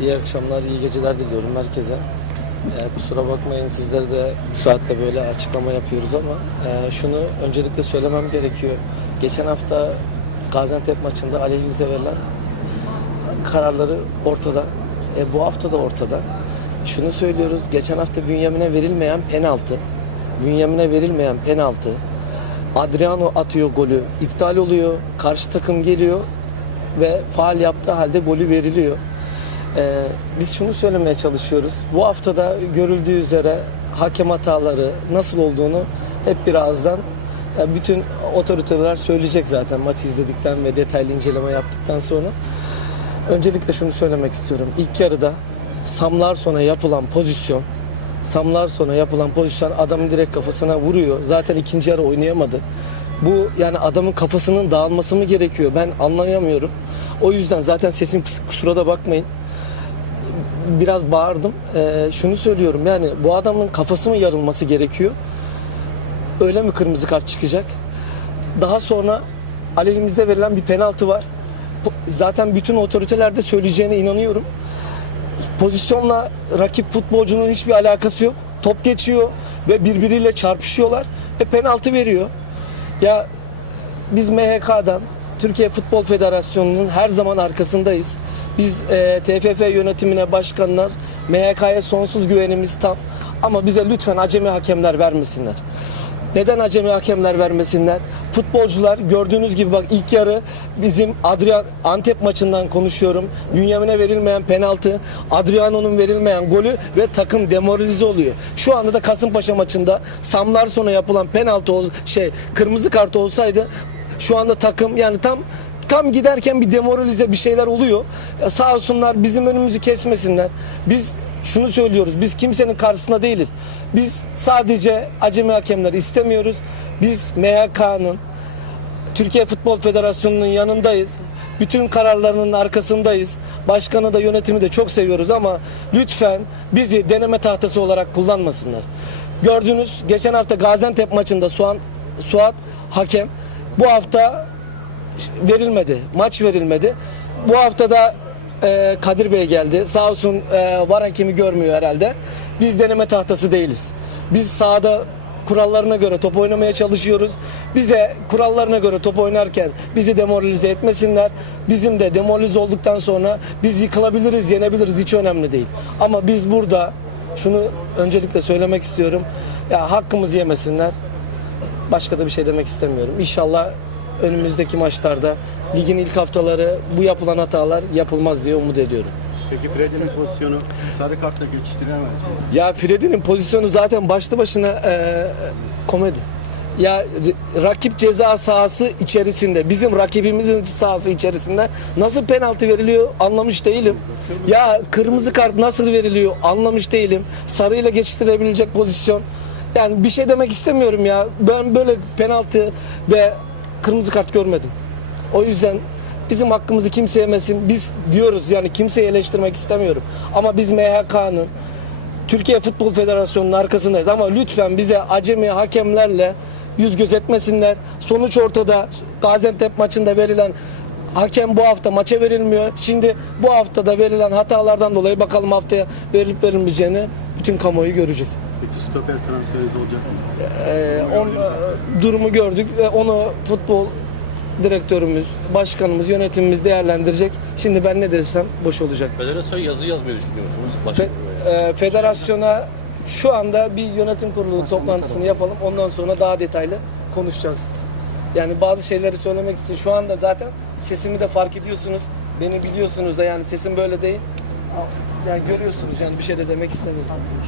İyi akşamlar, iyi geceler diliyorum herkese. Ee, kusura bakmayın sizlere de bu saatte böyle açıklama yapıyoruz ama e, şunu öncelikle söylemem gerekiyor. Geçen hafta Gaziantep maçında aleyhimize verilen kararları ortada. E, bu hafta da ortada. Şunu söylüyoruz. Geçen hafta Bünyamin'e verilmeyen penaltı. Bünyamin'e verilmeyen penaltı. Adriano atıyor golü. iptal oluyor. Karşı takım geliyor ve faal yaptığı halde golü veriliyor. Ee, biz şunu söylemeye çalışıyoruz. Bu haftada görüldüğü üzere hakem hataları nasıl olduğunu hep birazdan e, bütün otoriteler söyleyecek zaten maçı izledikten ve detaylı inceleme yaptıktan sonra. Öncelikle şunu söylemek istiyorum. İlk yarıda Samlar sonra yapılan pozisyon Samlar sonra yapılan pozisyon adamın direkt kafasına vuruyor. Zaten ikinci yarı oynayamadı. Bu yani adamın kafasının dağılması mı gerekiyor? Ben anlayamıyorum. O yüzden zaten sesim kusura da bakmayın. Biraz bağırdım. Ee, şunu söylüyorum yani bu adamın kafası mı yarılması gerekiyor? Öyle mi kırmızı kart çıkacak? Daha sonra aleyhimizde verilen bir penaltı var. Zaten bütün otoriteler de söyleyeceğine inanıyorum pozisyonla rakip futbolcunun hiçbir alakası yok. Top geçiyor ve birbiriyle çarpışıyorlar ve penaltı veriyor. Ya biz MHK'dan Türkiye Futbol Federasyonu'nun her zaman arkasındayız. Biz e, TFF yönetimine, başkanına, MHK'ya sonsuz güvenimiz tam. Ama bize lütfen acemi hakemler vermesinler. Neden acemi hakemler vermesinler? Futbolcular gördüğünüz gibi bak ilk yarı bizim Adrian Antep maçından konuşuyorum. Bünyamin'e verilmeyen penaltı, Adriano'nun verilmeyen golü ve takım demoralize oluyor. Şu anda da Kasımpaşa maçında Samlar sonra yapılan penaltı şey kırmızı kart olsaydı şu anda takım yani tam tam giderken bir demoralize bir şeyler oluyor. Ya sağ olsunlar bizim önümüzü kesmesinler. Biz şunu söylüyoruz. Biz kimsenin karşısında değiliz. Biz sadece acemi hakemleri istemiyoruz. Biz MHK'nın Türkiye Futbol Federasyonu'nun yanındayız. Bütün kararlarının arkasındayız. Başkanı da yönetimi de çok seviyoruz ama lütfen bizi deneme tahtası olarak kullanmasınlar. Gördünüz geçen hafta Gaziantep maçında Suat, Suat hakem bu hafta verilmedi. Maç verilmedi. Bu hafta da e, Kadir Bey geldi. Sağ olsun e, var hakemi görmüyor herhalde. Biz deneme tahtası değiliz. Biz sahada kurallarına göre top oynamaya çalışıyoruz. Bize kurallarına göre top oynarken bizi demoralize etmesinler. Bizim de demoralize olduktan sonra biz yıkılabiliriz, yenebiliriz hiç önemli değil. Ama biz burada şunu öncelikle söylemek istiyorum. Ya hakkımızı yemesinler. Başka da bir şey demek istemiyorum. İnşallah önümüzdeki maçlarda ligin ilk haftaları bu yapılan hatalar yapılmaz diye umut ediyorum. Peki Freddy'nin pozisyonu sarı kartla geçiştirilemez mi? Ya Freddy'nin pozisyonu zaten başlı başına e, komedi. Ya rakip ceza sahası içerisinde, bizim rakibimizin sahası içerisinde nasıl penaltı veriliyor anlamış değilim. Ya kırmızı kart nasıl veriliyor anlamış değilim. Sarıyla geçiştirebilecek pozisyon. Yani bir şey demek istemiyorum ya. Ben böyle penaltı ve kırmızı kart görmedim. O yüzden bizim hakkımızı kimse yemesin. Biz diyoruz yani kimseyi eleştirmek istemiyorum. Ama biz MHK'nın Türkiye Futbol Federasyonu'nun arkasındayız ama lütfen bize acemi hakemlerle yüz göz etmesinler. Sonuç ortada. Gaziantep maçında verilen hakem bu hafta maça verilmiyor. Şimdi bu haftada verilen hatalardan dolayı bakalım haftaya verilip verilmeyeceğini bütün kamuoyu görecek. Peki stoper transferiniz olacak mı? Ee, on, e, durumu gördük ve onu futbol direktörümüz, başkanımız, yönetimimiz değerlendirecek. Şimdi ben ne desem boş olacak. Federasyon yazı yazmayı düşünüyor musunuz? Fe- Başka e, federasyona şu anda bir yönetim kurulu toplantısını yapalım. Ondan sonra daha detaylı konuşacağız. Yani bazı şeyleri söylemek için şu anda zaten sesimi de fark ediyorsunuz. Beni biliyorsunuz da yani sesim böyle değil. Yani görüyorsunuz yani bir şey de demek istemiyorum.